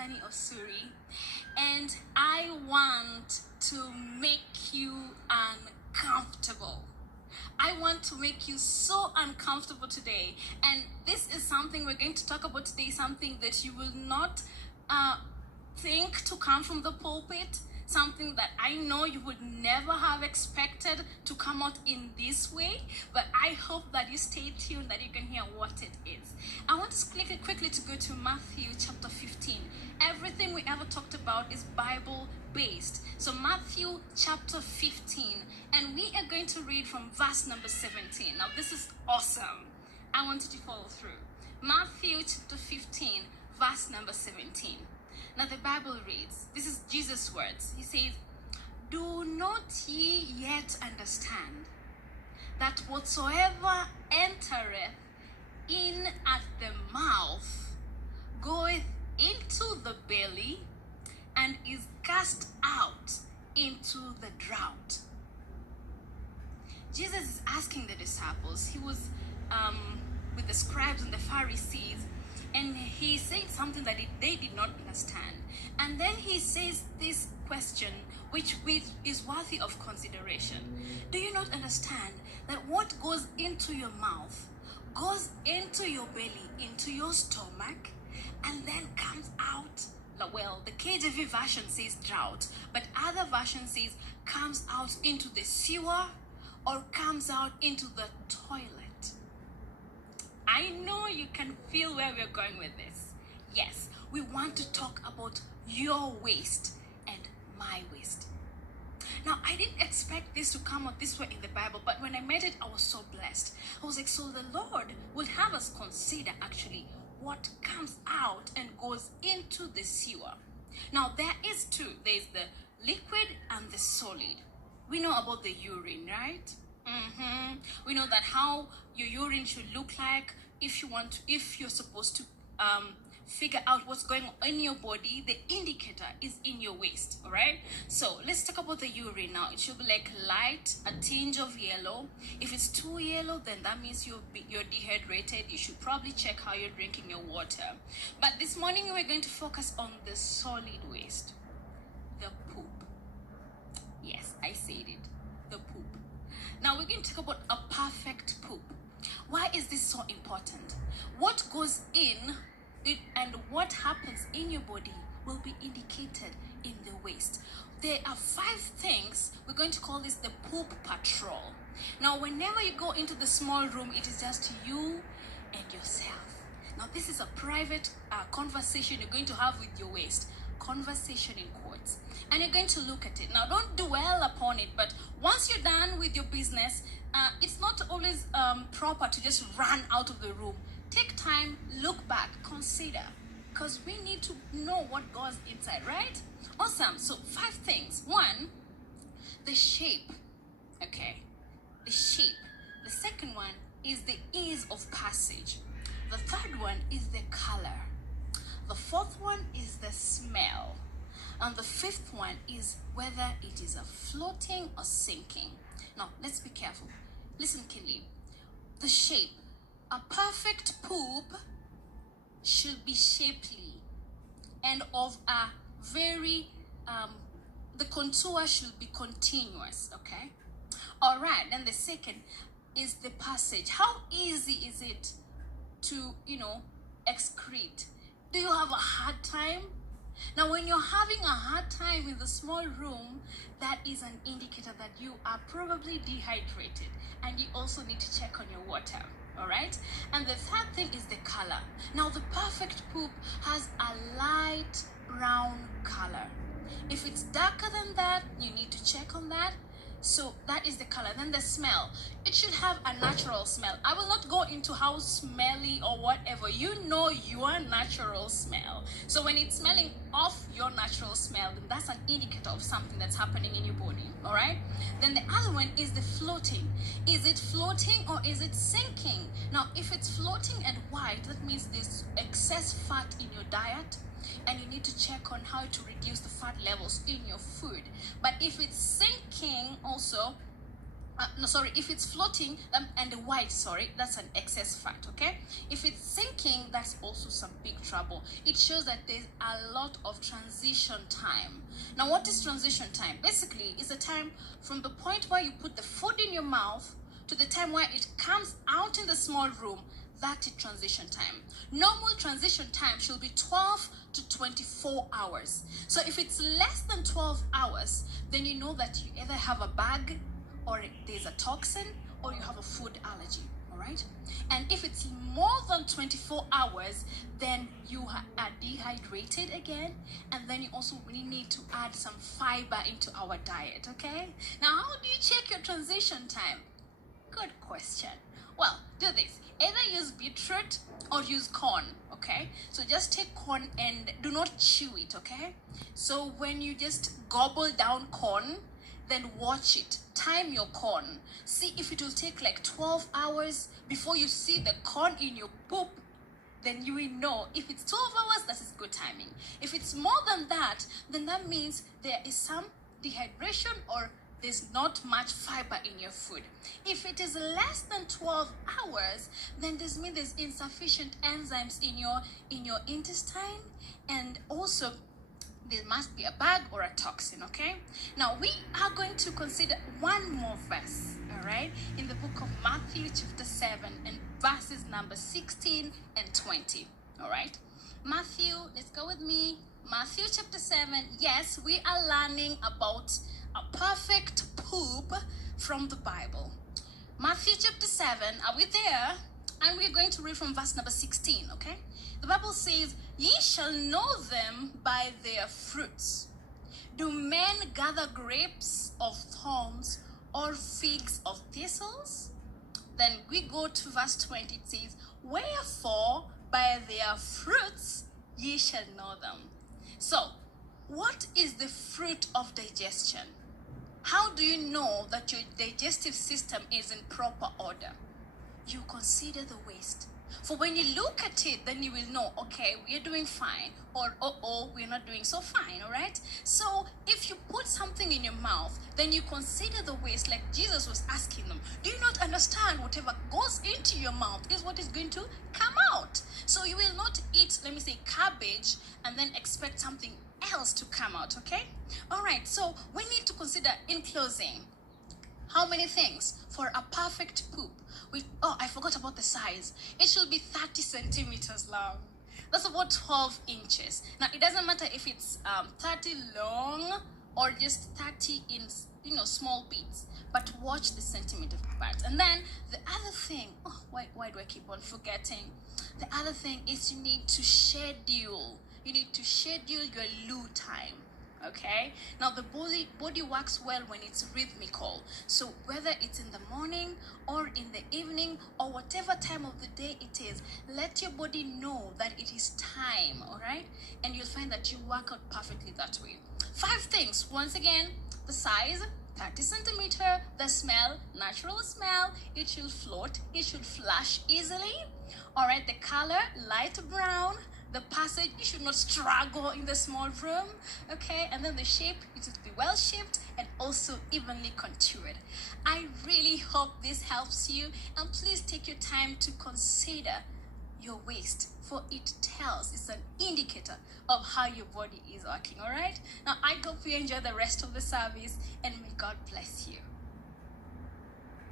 Melanie Osuri, and I want to make you uncomfortable. I want to make you so uncomfortable today, and this is something we're going to talk about today, something that you will not think to come from the pulpit, something that I know you would never have expected to come out in this way, but I hope that you stay tuned, that you can hear what it is. I want to quickly to go to Matthew chapter 15. Everything we ever talked about is Bible based. So Matthew chapter 15, and we are going to read from verse number 17. Now this is awesome. I want you to follow through. Matthew chapter 15, verse number 17. Now the Bible reads, this is Jesus' words. He says, "Do not ye yet understand that whatsoever entereth in at the mouth goeth into the belly and is cast out into the drought?" Jesus is asking the disciples. He was with the scribes and the Pharisees, and he said something that they did not understand. And then he says this question, which is worthy of consideration. Do you not understand that what goes into your mouth goes into your belly, into your stomach, and then comes out? Well, the KJV version says drought, but other versions says comes out into the sewer or comes out into the toilet. I know you can feel where we're going with this. Yes, we want to talk about your waste and my waste. Now, I didn't expect this to come out this way in the Bible, but when I met it, I was so blessed. I was like, so the Lord will have us consider actually what comes out and goes into the sewer. Now, there is two. There's the liquid and the solid. We know about the urine, right? We know that how your urine should look like. If you're supposed to figure out what's going on in your body, the indicator is in your waist. All right, so let's talk about the urine now. It should be like light, a tinge of yellow. If it's too yellow, then that means you're dehydrated. You should probably check how you're drinking your water. But this morning we're going to focus on the solid waste, the poop. Yes, I said it, the poop. Now we're going to talk about a perfect poop. Why is this so important? What goes in it and what happens in your body will be indicated in the waste. There are 5 things. We're going to call this the poop patrol. Now whenever you go into the small room, it is just you and yourself. Now this is a private conversation you're going to have with your waste. Conversation in quotes. And you're going to look at it. Now don't dwell upon it, but once you're done with your business, it's not always proper to just run out of the room. Take time, look back, consider, because we need to know what goes inside, right? Awesome. So 5 things. 1, the shape. Okay, the shape. The second one is the ease of passage. The third one is the color. The 4th one is the smell. And the 5th one is whether it is a floating or sinking. Now, let's be careful. Listen keenly. The shape. A perfect poop should be shapely and of a very, the contour should be continuous, okay? All right, then the second is the passage. How easy is it to, excrete? Do you have a hard time? Now, when you're having a hard time in the small room, that is an indicator that you are probably dehydrated and you also need to check on your water. All right. And the third thing is the color. Now, the perfect poop has a light brown color. If it's darker than that, you need to check on that. So that is the color. Then the smell. It should have a natural smell. I will not go into how smelly or whatever. You know your natural smell. So when it's smelling off your natural smell, then that's an indicator of something that's happening in your body. All right. Then the other one is the floating. Is it floating or is it sinking? Now, if it's floating and white, that means there's excess fat in your diet, and you need to check on how to reduce the fat levels in your food. But if it's sinking also, no, sorry, if it's floating and the white, sorry, that's an excess fat, okay? If it's sinking, that's also some big trouble. It shows that there's a lot of transition time. Now, what is transition time? Basically, it's the time from the point where you put the food in your mouth to the time where it comes out in the small room. That is transition time. Normal transition time should be 12 to 24 hours. So if it's less than 12 hours, then you know that you either have a bag, or there's a toxin, or you have a food allergy, all right? And if it's more than 24 hours, then you are dehydrated again, and then you also really need to add some fiber into our diet, okay? Now, how do you check your transition time? Good question. Well, do this. Either use beetroot or use corn, okay? So just take corn and do not chew it, okay? So when you just gobble down corn, then watch it. Time your corn. See if it will take like 12 hours before you see the corn in your poop. Then you will know. If it's 12 hours, that is good timing. If it's more than that, then that means there is some dehydration or there's not much fiber in your food. If it is less than 12 hours, then this means there's insufficient enzymes in your intestine, and also there must be a bug or a toxin, okay? Now, we are going to consider one more verse, all right? In the book of Matthew chapter 7 and verses number 16 and 20, all right? Matthew, let's go with me. Matthew chapter 7, yes, we are learning about a perfect poop from the Bible. Matthew chapter 7, are we there? And we're going to read from verse number 16, okay? The Bible says, ye shall know them by their fruits. Do men gather grapes of thorns or figs of thistles? Then we go to verse 20, it says, wherefore by their fruits ye shall know them. So, what is the fruit of digestion? How do you know that your digestive system is in proper order? You consider the waste. For when you look at it, then you will know, okay, we're doing fine, or oh, we're not doing so fine, all right? So if you put something in your mouth, then you consider the waste, like Jesus was asking them. Do you not understand whatever goes into your mouth is what is going to come out? So you will not eat, let me say, cabbage and then expect something else to come out, okay? All right, so we need to consider in closing, how many things for a perfect poop? I forgot about the size. It should be 30 centimeters long. That's about 12 inches. Now, it doesn't matter if it's 30 long or just 30 in, small bits. But watch the centimeter part. And then the other thing, why do I keep on forgetting? The other thing is you need to schedule. You need to schedule your loo time. Okay, now the body works well when it's rhythmical. So whether it's in the morning or in the evening or whatever time of the day it is, let your body know that it is time, all right? And you'll find that you work out perfectly that way. 5 things. Once again, the size, 30 centimeter, the smell, natural smell, it should float, it should flush easily. All right, the color, light brown. The passage, you should not struggle in the small room, okay? And then the shape, it should be well shaped and also evenly contoured. I really hope this helps you, and please take your time to consider your waist, for it tells, it's an indicator of how your body is working, all right? Now, I hope you enjoy the rest of the service, and may God bless you.